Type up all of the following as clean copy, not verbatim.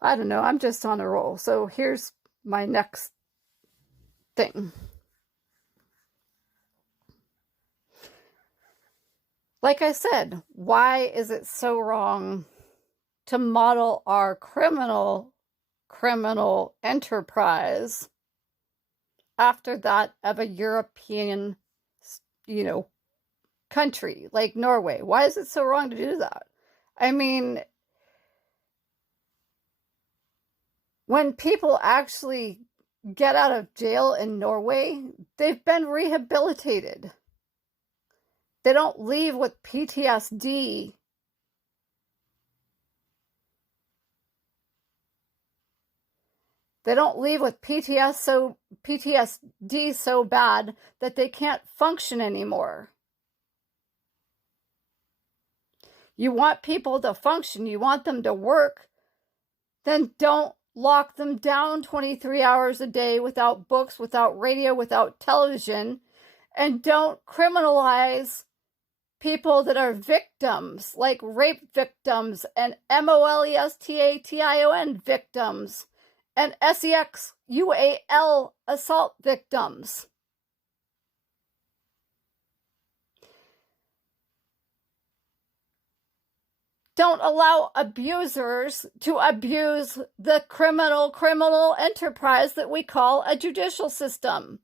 I don't know. I'm just on a roll. So here's my next thing. Like I said, why is it so wrong to model our criminal enterprise after that of a European, country like Norway? Why is it so wrong to do that? I mean, when people actually get out of jail in Norway, they've been rehabilitated. They don't leave with PTSD. They don't leave with PTSD so bad that they can't function anymore. You want people to function, you want them to work, then don't lock them down 23 hours a day without books, without radio, without television, and don't criminalize people that are victims, like rape victims and molestation victims and sexual assault victims. Don't allow abusers to abuse the criminal enterprise that we call a judicial system.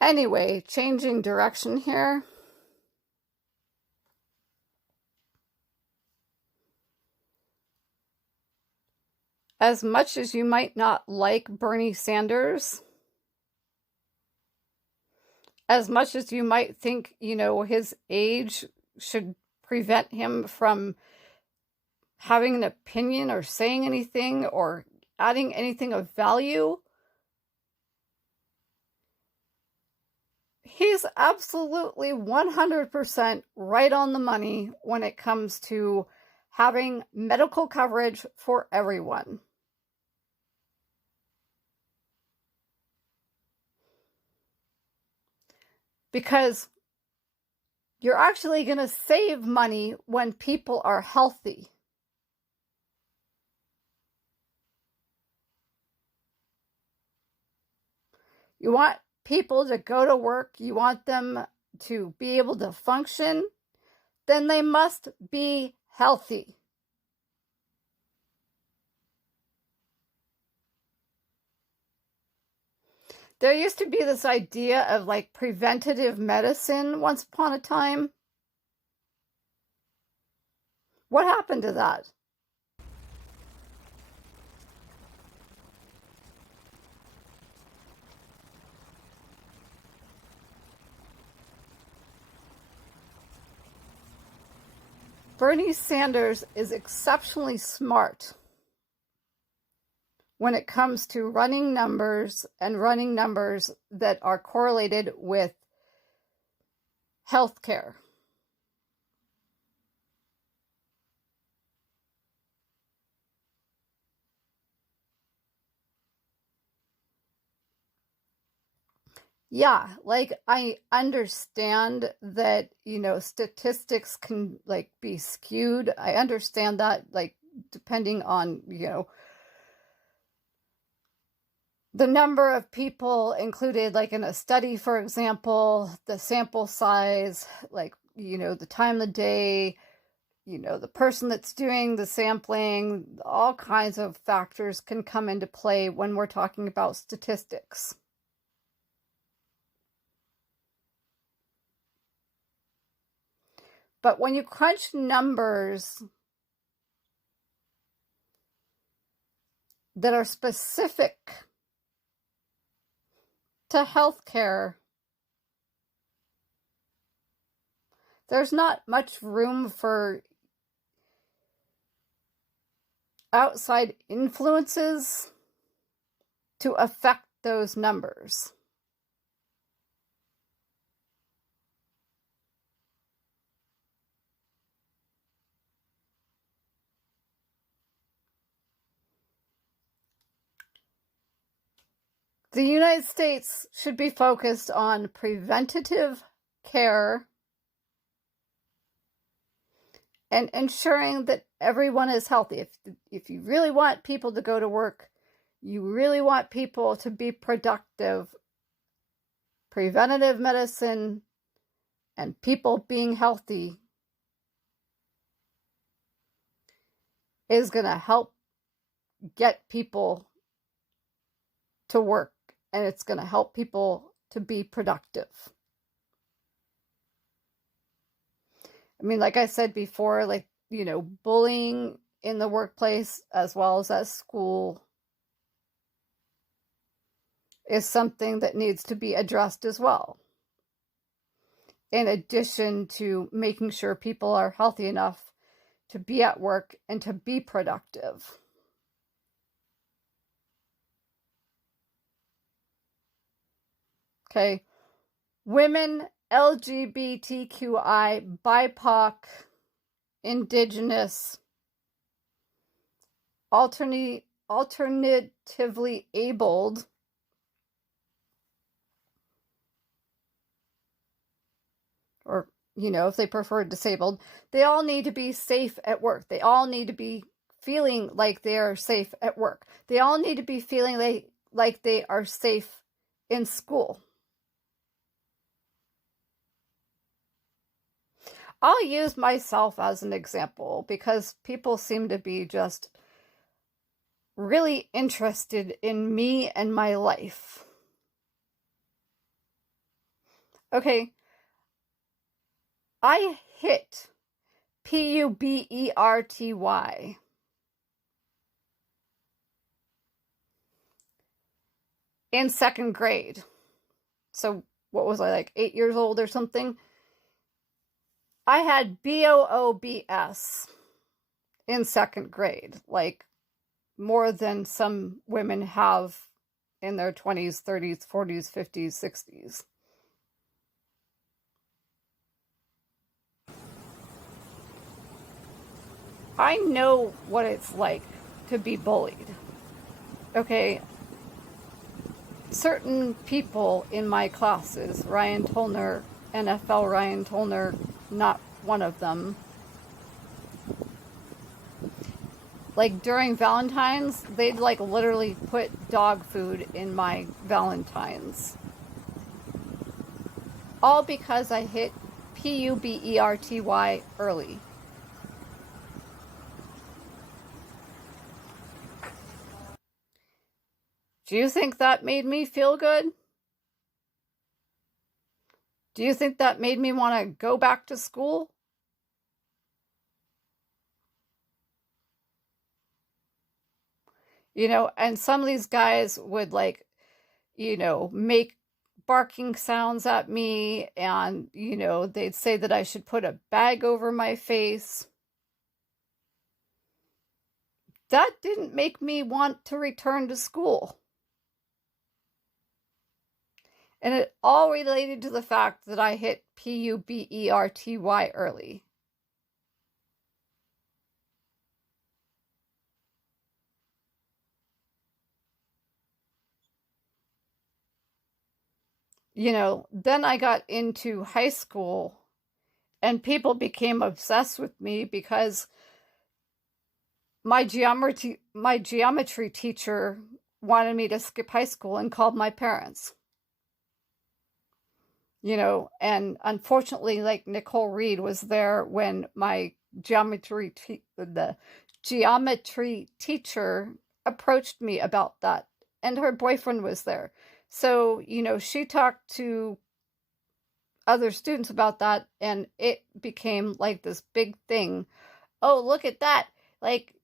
Anyway, changing direction here. As much as you might not like Bernie Sanders, as much as you might think, his age should prevent him from having an opinion or saying anything or adding anything of value, he's absolutely 100% right on the money when it comes to having medical coverage for everyone. Because you're actually going to save money when people are healthy. You want people to go to work, you want them to be able to function, then they must be healthy. There used to be this idea of like preventative medicine once upon a time. What happened to that? Bernie Sanders is exceptionally smart when it comes to running numbers and running numbers that are correlated with healthcare. Yeah, like I understand that, statistics can like be skewed. I understand that, like, depending on, the number of people included, like in a study, for example, the sample size, like, the time of the day, the person that's doing the sampling, all kinds of factors can come into play when we're talking about statistics. But when you crunch numbers that are specific to healthcare, there's not much room for outside influences to affect those numbers. The United States should be focused on preventative care and ensuring that everyone is healthy. If you really want people to go to work, you really want people to be productive, preventative medicine and people being healthy is going to help get people to work, and it's going to help people to be productive. I mean, like I said before, like, bullying in the workplace as well as at school is something that needs to be addressed as well. In addition to making sure people are healthy enough to be at work and to be productive. Okay, women, LGBTQI, BIPOC, Indigenous, alternatively abled, or, if they prefer disabled, they all need to be safe at work. They all need to be feeling like they are safe at work. They all need to be feeling like they are safe in school. I'll use myself as an example because people seem to be just really interested in me and my life. Okay, I hit PUBERTY in second grade. So what was I, like 8 years old or something? I had BOOBS in second grade, like more than some women have in their 20s, 30s, 40s, 50s, 60s. I know what it's like to be bullied. Okay, certain people in my classes, Ryan Tollner, NFL Ryan Tollner, not one of them, like during Valentine's, they'd like literally put dog food in my Valentine's. All because I hit PUBERTY early. Do you think that made me feel good? Do you think that made me want to go back to school? And some of these guys would make barking sounds at me, and, they'd say that I should put a bag over my face. That didn't make me want to return to school. And it all related to the fact that I hit PUBERTY early. Then I got into high school and people became obsessed with me because my geometry teacher wanted me to skip high school and called my parents. And unfortunately, like Nicole Reed was there when my geometry teacher approached me about that, and her boyfriend was there. So, she talked to other students about that, and it became like this big thing. Oh, look at that. Like,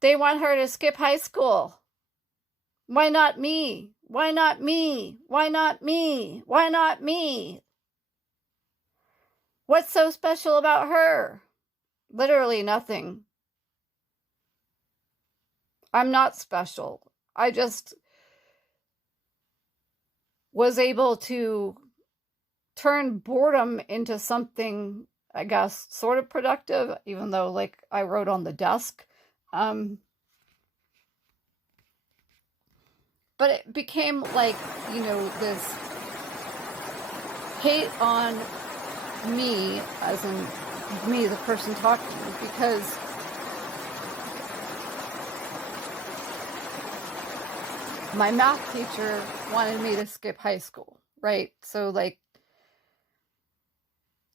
they want her to skip high school. Why not me? Why not me? Why not me? Why not me? What's so special about her? Literally nothing. I'm not special. I just was able to turn boredom into something, I guess, sort of productive, even though, like, I wrote on the desk. But But it became like, this hate on me, as in me, the person talking, because my math teacher wanted me to skip high school, right? So, like,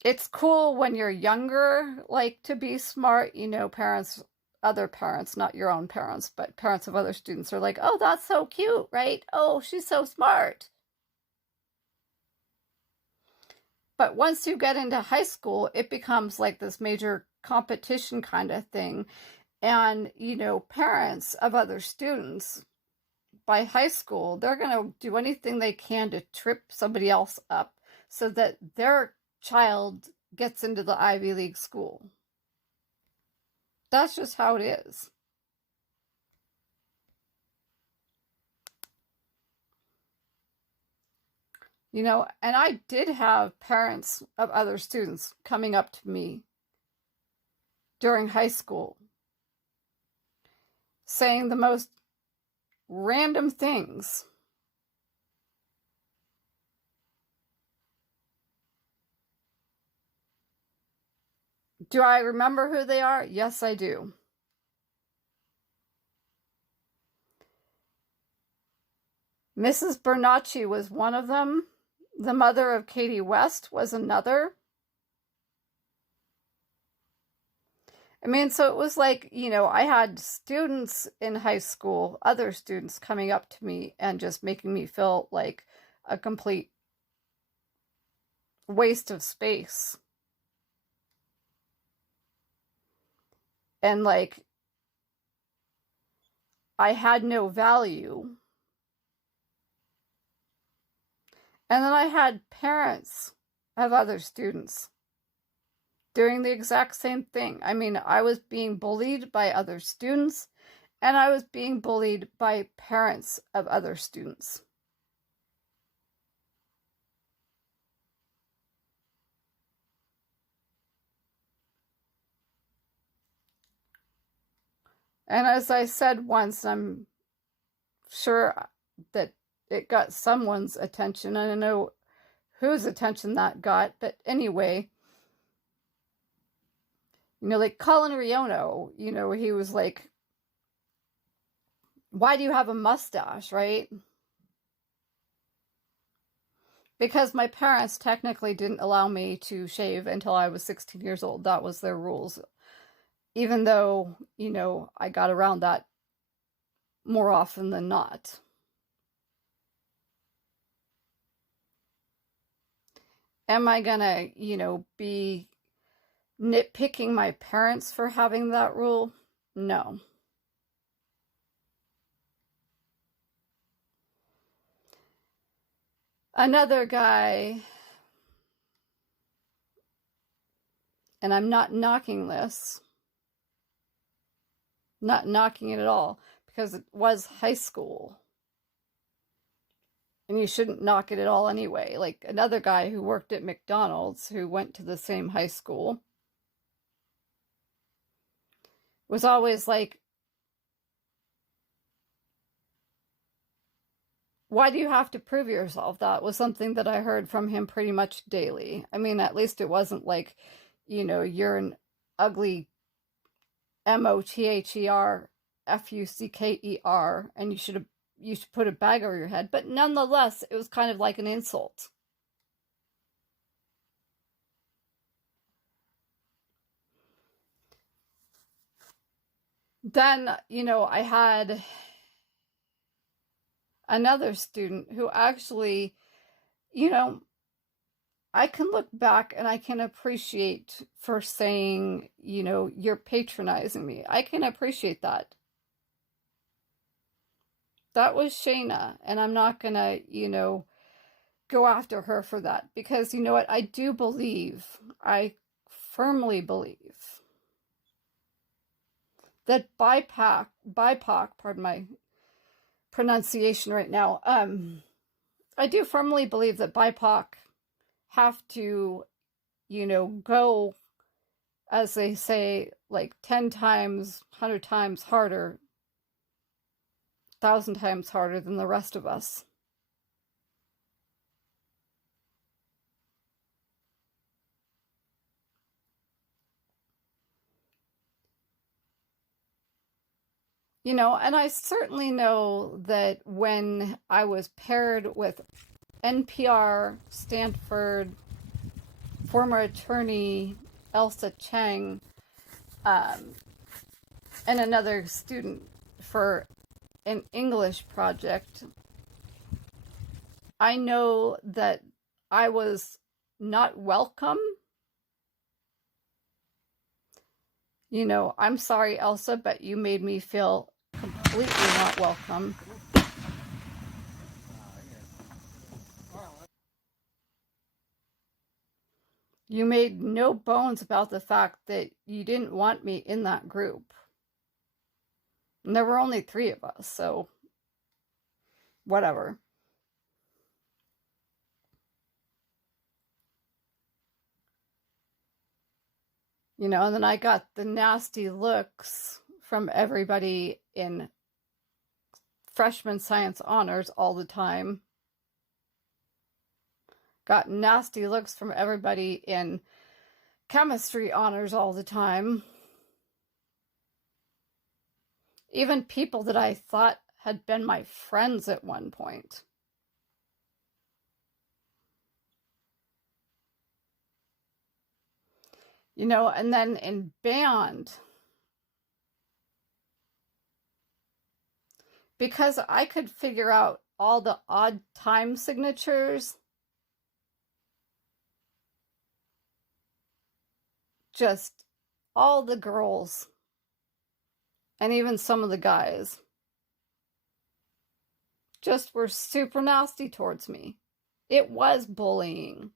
it's cool when you're younger, like, to be smart, parents, other parents, not your own parents, but parents of other students are like, oh, that's so cute, right? Oh, she's so smart. But once you get into high school, it becomes like this major competition kind of thing. And, parents of other students, by high school, they're going to do anything they can to trip somebody else up so that their child gets into the Ivy League school. That's just how it is. And I did have parents of other students coming up to me during high school saying the most random things. Do I remember who they are? Yes, I do. Mrs. Bernacci was one of them. The mother of Katie West was another. I mean, so it was like, I had students in high school, other students coming up to me and just making me feel like a complete waste of space. And like, I had no value. And then I had parents of other students doing the exact same thing. I mean, I was being bullied by other students, and I was being bullied by parents of other students. And as I said once, I'm sure that it got someone's attention. I don't know whose attention that got, but anyway, like Colin Riono, he was like, why do you have a mustache, right? Because my parents technically didn't allow me to shave until I was 16 years old. That was their rules. Even though, I got around that more often than not. Am I gonna, be nitpicking my parents for having that rule? No. Another guy, and I'm not knocking this, not knocking it at all, because it was high school. And you shouldn't knock it at all anyway. Like another guy who worked at McDonald's, who went to the same high school, was always like, why do you have to prove yourself? That was something that I heard from him pretty much daily. I mean, at least it wasn't like, you're an ugly MOTHER FUCKER and you should put a bag over your head. But nonetheless, it was kind of like an insult. Then, I had another student who actually, I can look back and I can appreciate for saying, you're patronizing me. I can appreciate that. That was Shayna, and I'm not gonna, go after her for that, because you know what? I do believe, I firmly believe that BIPOC, pardon my pronunciation right now, I do firmly believe that BIPOC have to, go, as they say, like 10 times, 100 times harder 1,000 times harder than the rest of us. You know, and I certainly know that when I was paired with NPR, Stanford, former attorney Elsa Chang, and another student for an English project, I know that I was not welcome. You know, I'm sorry, Elsa, but you made me feel completely not welcome. You made no bones about the fact that you didn't want me in that group. And there were only 3 of us, so whatever. You know, and then I got the nasty looks from everybody in freshman science honors all the time. Got nasty looks from everybody in chemistry honors all the time. Even people that I thought had been my friends at one point. You know, and then in band, because I could figure out all the odd time signatures, just all the girls, and even some of the guys, just were super nasty towards me. It was bullying.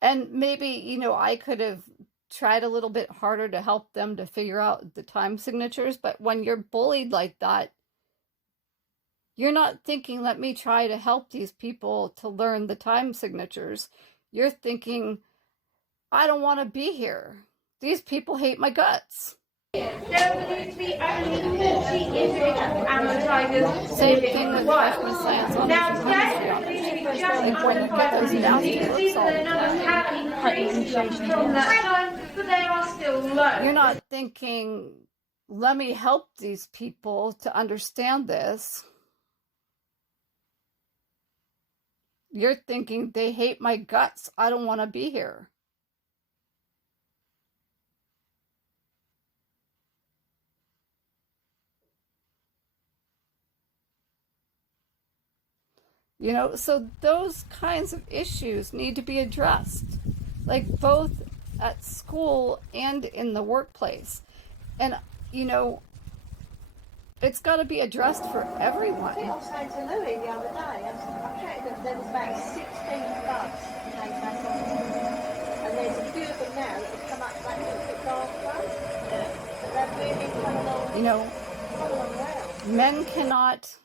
And maybe, you know, I could have tried a little bit harder to help them to figure out the time signatures, but when you're bullied like that, you're not thinking, let me try to help these people to learn the time signatures. You're thinking, I don't want to be here. These people hate my guts. There will be only 40 individual amortizers. Same thing with freshman science honors and chemistry honors. Like when you get those nasty looks all the time, you're not thinking, let me help these people to understand this. You're thinking, they hate my guts. I don't want to be here. You know, so those kinds of issues need to be addressed, like both at school and in the workplace. And, you know, it's got to be addressed for everyone. I was saying to Louis the other day, I checked that there was about 16 bugs came back on it. And there's a few of them now that have come up that little bit darker. But they're really coming on. You know, well. Men cannot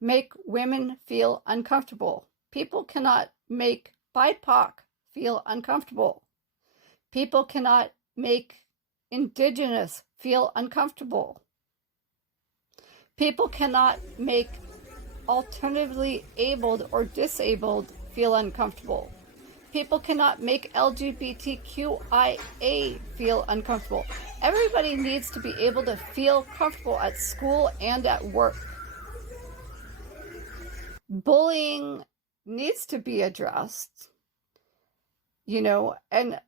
make women feel uncomfortable. People cannot make BIPOC feel uncomfortable. People cannot make Indigenous feel uncomfortable. People cannot make alternatively abled or disabled feel uncomfortable. People cannot make LGBTQIA feel uncomfortable. Everybody needs to be able to feel comfortable at school and at work. Bullying needs to be addressed, you know, and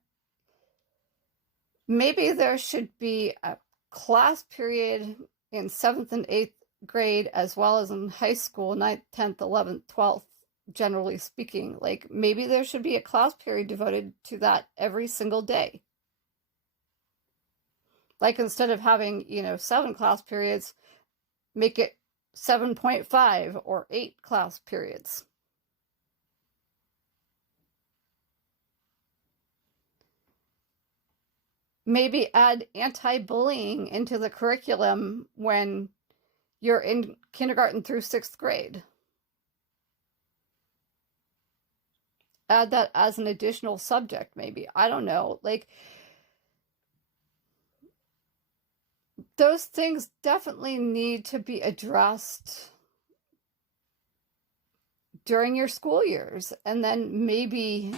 maybe there should be a class period in 7th and 8th grade, as well as in high school, 9th, 10th, 11th, 12th, generally speaking. Like, maybe there should be a class period devoted to that every single day. Like, instead of having, you know, 7 class periods, make it 7.5 or 8 class periods. Maybe add anti-bullying into the curriculum when you're in kindergarten through 6th grade. Add that as an additional subject, maybe. I don't know. Like, those things definitely need to be addressed during your school years. And then maybe,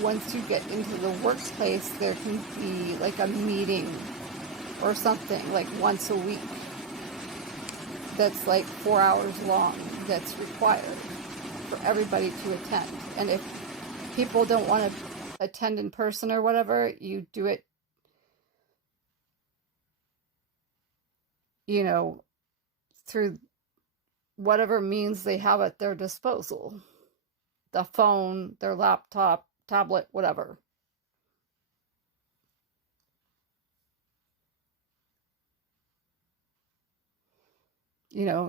once you get into the workplace, there can be like a meeting or something like once a week that's like 4 hours long that's required for everybody to attend. And if people don't want to attend in person or whatever, you do it, through whatever means they have at their disposal. The phone, their laptop, tablet, whatever.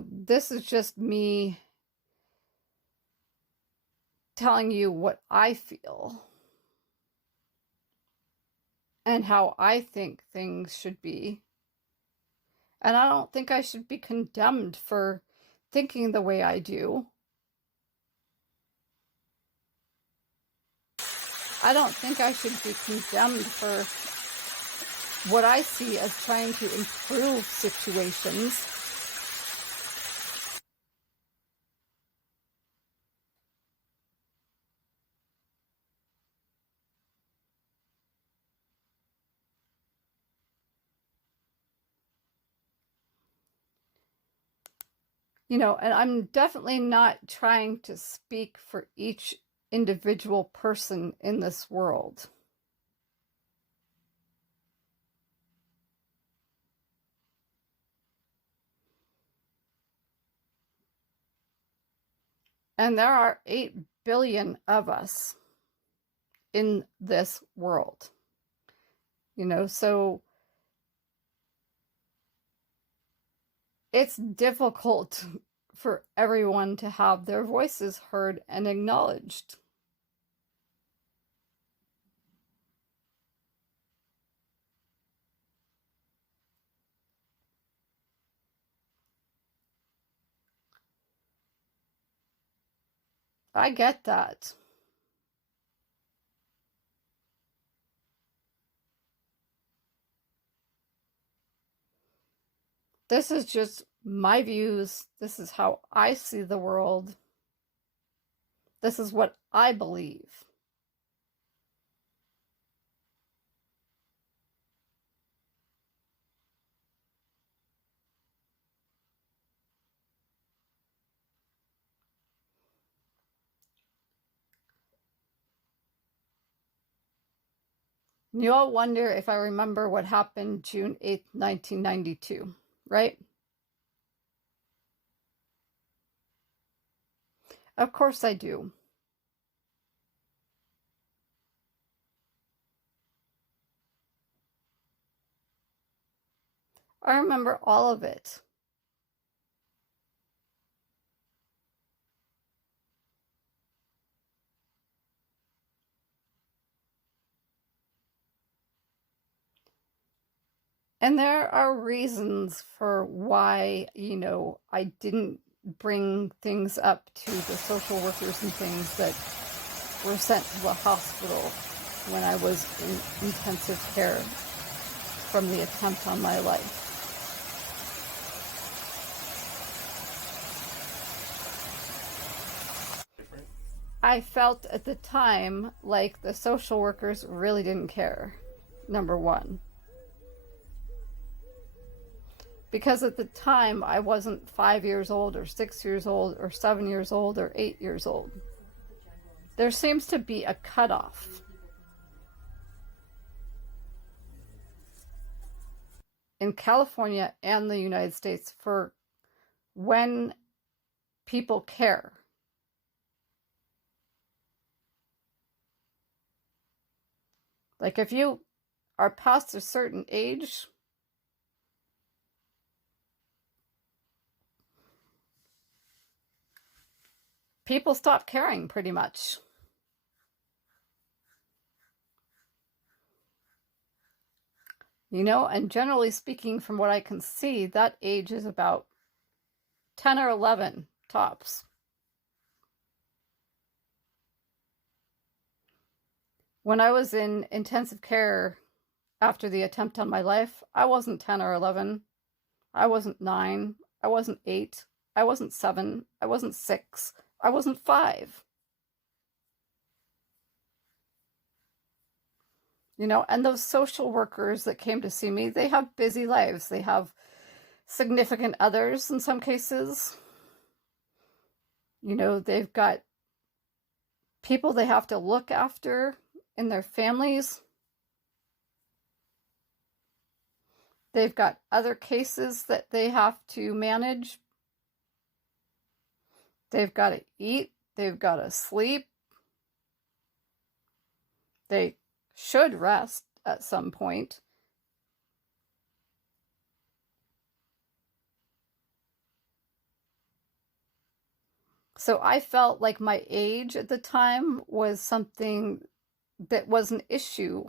This is just me telling you what I feel and how I think things should be. And I don't think I should be condemned for thinking the way I do. I don't think I should be condemned for what I see as trying to improve situations. And I'm definitely not trying to speak for each individual person in this world. And there are 8 billion of us in this world. So it's difficult for everyone to have their voices heard and acknowledged. I get that. This is just my views. This is how I see the world. This is what I believe. You all wonder if I remember what happened June 8th, 1992, right? Of course I do. I remember all of it. And there are reasons for why, I didn't bring things up to the social workers and things that were sent to the hospital when I was in intensive care from the attempt on my life. I felt at the time like the social workers really didn't care, number one. Because at the time, I wasn't 5 years old or 6 years old or 7 years old or 8 years old. There seems to be a cutoff. In California and the United States for when people care. Like if you are past a certain age, people stop caring pretty much. And generally speaking, from what I can see, that age is about 10 or 11 tops. When I was in intensive care after the attempt on my life. I wasn't 10 or 11. I wasn't 9. I wasn't 8. I wasn't 7. I wasn't 6. I wasn't 5. And those social workers that came to see me, they have busy lives. They have significant others in some cases. They've got people they have to look after in their families. They've got other cases that they have to manage. They've got to eat. They've got to sleep. They should rest at some point. So I felt like my age at the time was something that was an issue,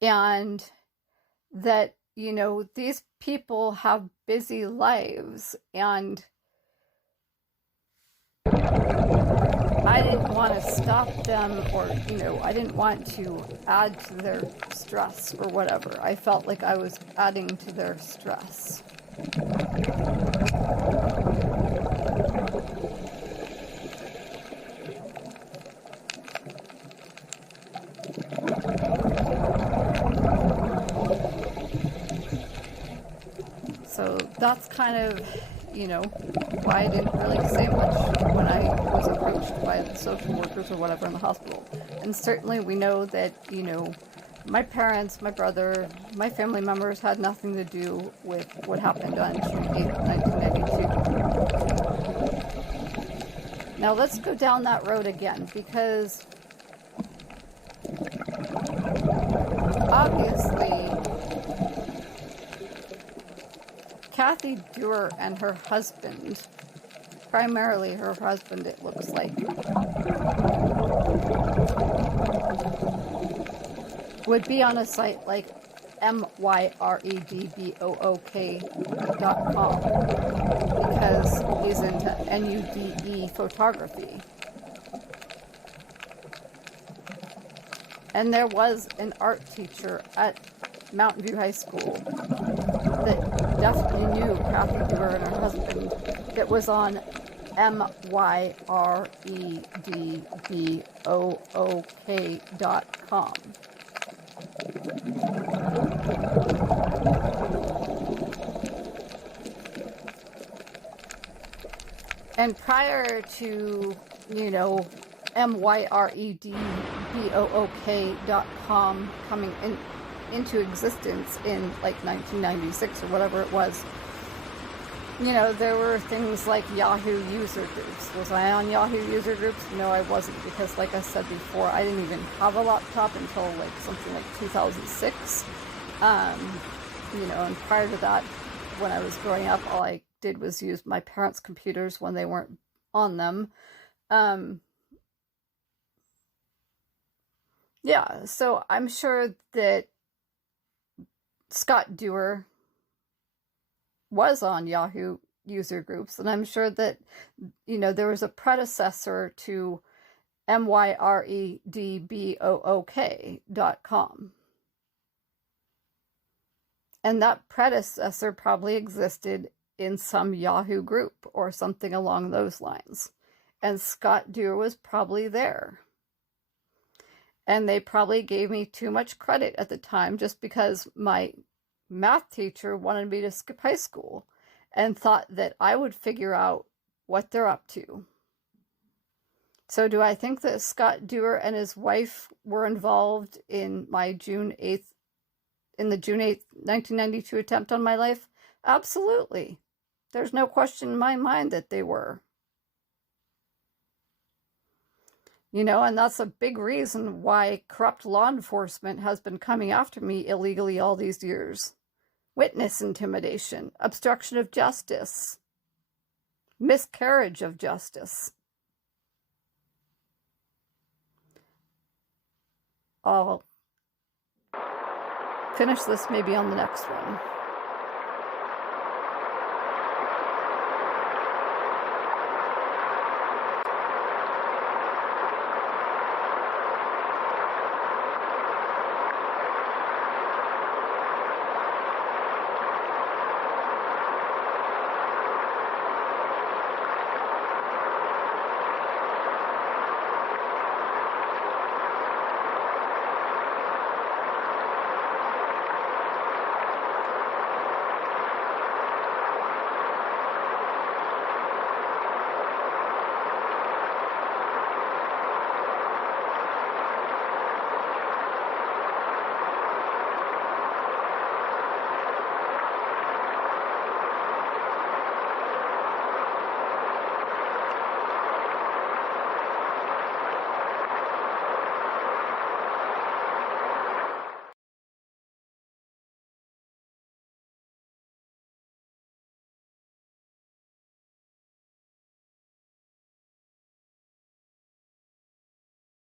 and that, these people have busy lives, and I didn't want to stop them, or, I didn't want to add to their stress or whatever. I felt like I was adding to their stress. So that's kind of, why I didn't really say much when I was approached by the social workers or whatever in the hospital. And certainly we know that, my parents, my brother, my family members had nothing to do with what happened on June 8th, 1992. Now let's go down that road again, because obviously Kathy Dewar and her husband, primarily her husband it looks like, would be on a site like myredbook.com because he's into NUDE photography. And there was an art teacher at Mountain View High School that definitely knew Kathy Dewar and her husband, that was on myredbook.com. And prior to, myredbook.com coming into existence in like 1996 or whatever it was, there were things like Yahoo user groups. Was I on Yahoo user groups? No, I wasn't, because like I said before, I didn't even have a laptop until like something like 2006. And prior to that, when I was growing up, all I did was use my parents' computers when they weren't on them. Yeah, so I'm sure that Scott Dewar was on Yahoo user groups, and I'm sure that, there was a predecessor to myredbook.com. And that predecessor probably existed in some Yahoo group or something along those lines. And Scott Dewar was probably there. And they probably gave me too much credit at the time just because my math teacher wanted me to skip high school and thought that I would figure out what they're up to. So do I think that Scott Dewar and his wife were involved in my June 8th, 1992 attempt on my life? Absolutely. There's no question in my mind that they were. And that's a big reason why corrupt law enforcement has been coming after me illegally all these years. Witness intimidation, obstruction of justice, miscarriage of justice. I'll finish this maybe on the next one.